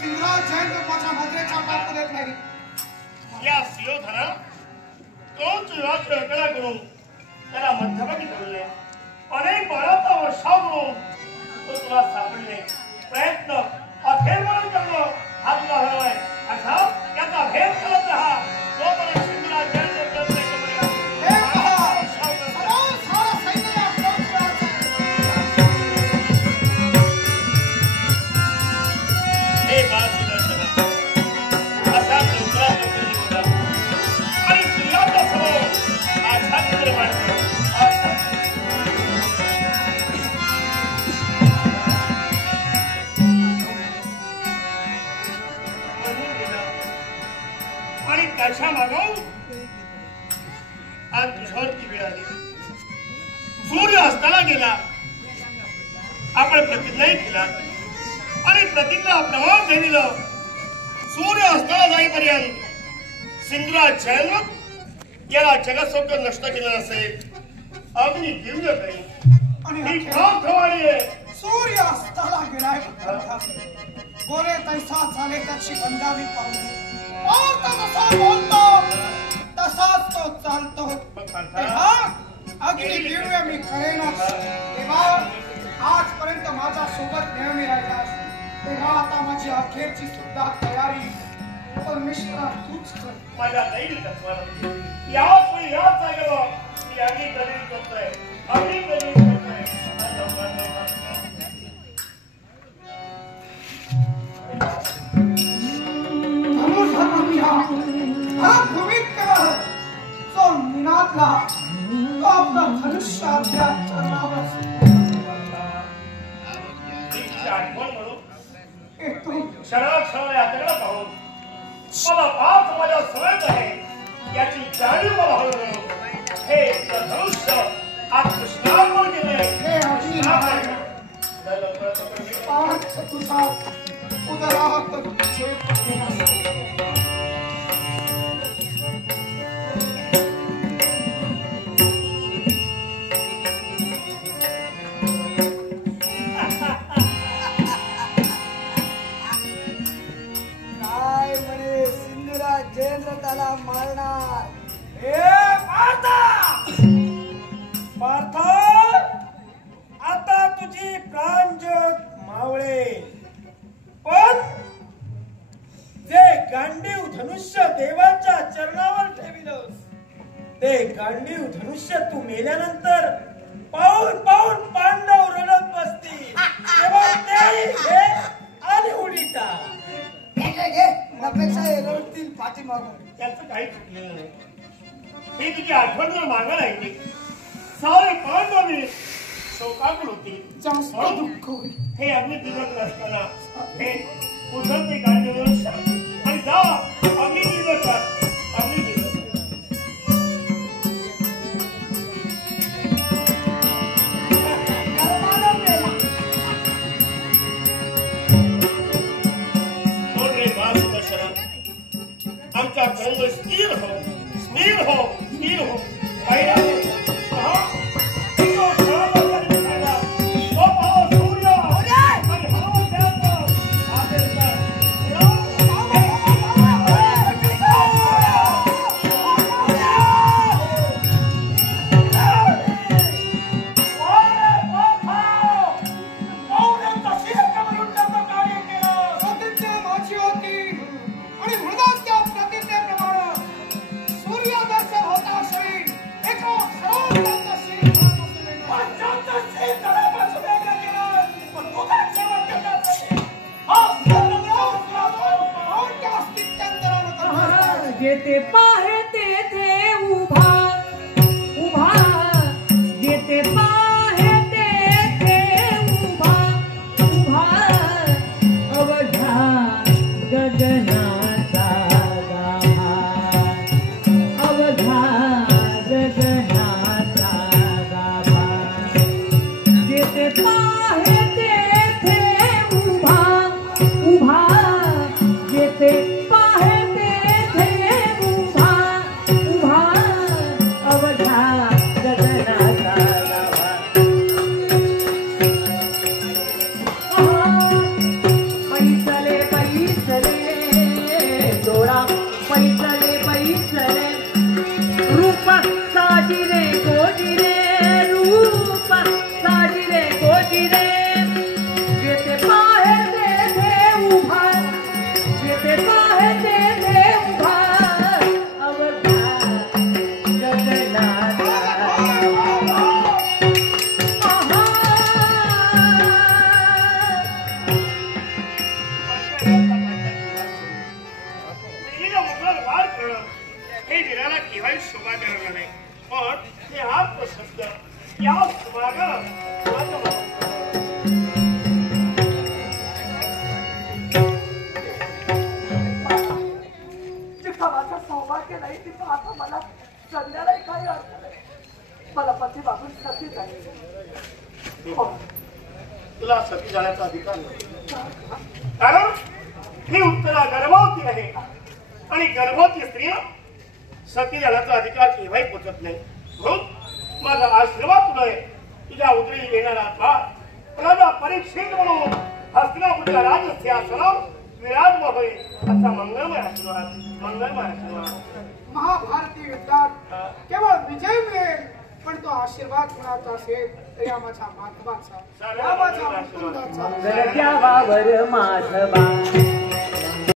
सिंधराज जैन माझ्या भद्रेच्या टाकू देत नाही. या सियोधना तोच रात्र वेगळा करून त्याला मध्यभागी ठेवले. अनेक बाळाचा वर्षाव करून तो तुला सापडले. प्रयत्न अखेर म्हणून करणं हा तुला हवाय. असा त्याचा भेद करत राहा. तोपर्यंत सिंधराज जैन त्याच्या मागून आज तुझ्यावरती वेळ आली. सूर्य अस्ताला गेला. आपण प्रतिज्ञाही केला आणि प्रतिज्ञा प्रभाव ठेविलं. सूर्य अस्ताला जाईपर्यंत सिंधराज जैन याला जगसौख्य नष्ट केलं नसेल. अग्नी दिव्य करी आणि सूर्य अस्ताला गेलाय. गोरे तैसा झाले त्याची बंदावी पाहून जसा बोलतो तसाच तो चालतो. अग्नी दिव्य मी करेनच. तेव्हा आजपर्यंत माझ्या सोबत नेहमी राहिलास. तेव्हा आता माझी अखेरची सुद्धा तयारी परमेश्वरा तूच कर. माझ्या याच जागेवर मी अग्नी प्रज्वलित करतोय. अग्नी प्रज्वलित करतोय. भूमीत करा जो निनादला तो आपला धनुष्य आपल्या चरणावर आठवण म्हणून क्षणाक्षण यात्रेला पाहून मला पाच माझ्या सवयच आहे याची जाणीव मला हळूहळू. हे धनुष्य आज कृष्णार्पण केले. हे तुझा उदरात त्याला मारणार. आता तुझी प्राणज्योत मावळे. पण जे गांडीव धनुष्य देवाच्या चरणावर ठेविलंस ते गांडीव धनुष्य तू मेल्यानंतर पाहून पाहून पांडव रडत बसतील. तेव्हा ते घे आणि उडी टाक. रडतील पाठीमागून. त्याचं काही चुकलेलं नाही. हे तुझी आठवण जर मागायला लागली सारे पांडव शोकाकुल होती. जास्त दुःख होईल. हे अग्नी दिवस असताना हे उधर ते गांडीव धनुष्य आणि जा अग्नी दिवस कर. अग्नी दिवस आमचा कर्म स्थिर हो. स्थिर हो. स्थिर हो. पहिला जेते पाहे तेथे उभा उभा. जेते पाहे तेथे उभा उभा. अवघा गगनाचा गाभा. अवघा गगनाचा गाभा. जेते पाहे तेथे उभा उभा. जेते पाहे तेथे उभा हे वीराला केव्हाही शोभा देणार नाही पण हे हात शब्द या माझं सौभाग्य नाही ती पाहता मला जगण्यालाही काही अर्थ नाही. मला पती बाबून सती जायचं. तुला सती जाण्याचा अधिकार नाही कारण ही उत्तरा गर्भवती आहे आणि गर्भवती स्त्री सती जाण्याचा अधिकार केव्हाही पोचत नाही. म्हणून माझा आशीर्वाद तुला आहे. तुझ्या उदरी येणारा काळ राजा परीक्षित म्हणून हस्तिनापूरच्या राजसिंहासनावर विराजमान होईल असा मंगलमय आशीर्वाद. महाभारती युद्धात केवळ विजय मिळेल पण तो आशीर्वाद कुणाचा असेल तर या माझ्या माधवाचा, या माझ्या मुकुंदाचा. मंगल द्यावावर माधवा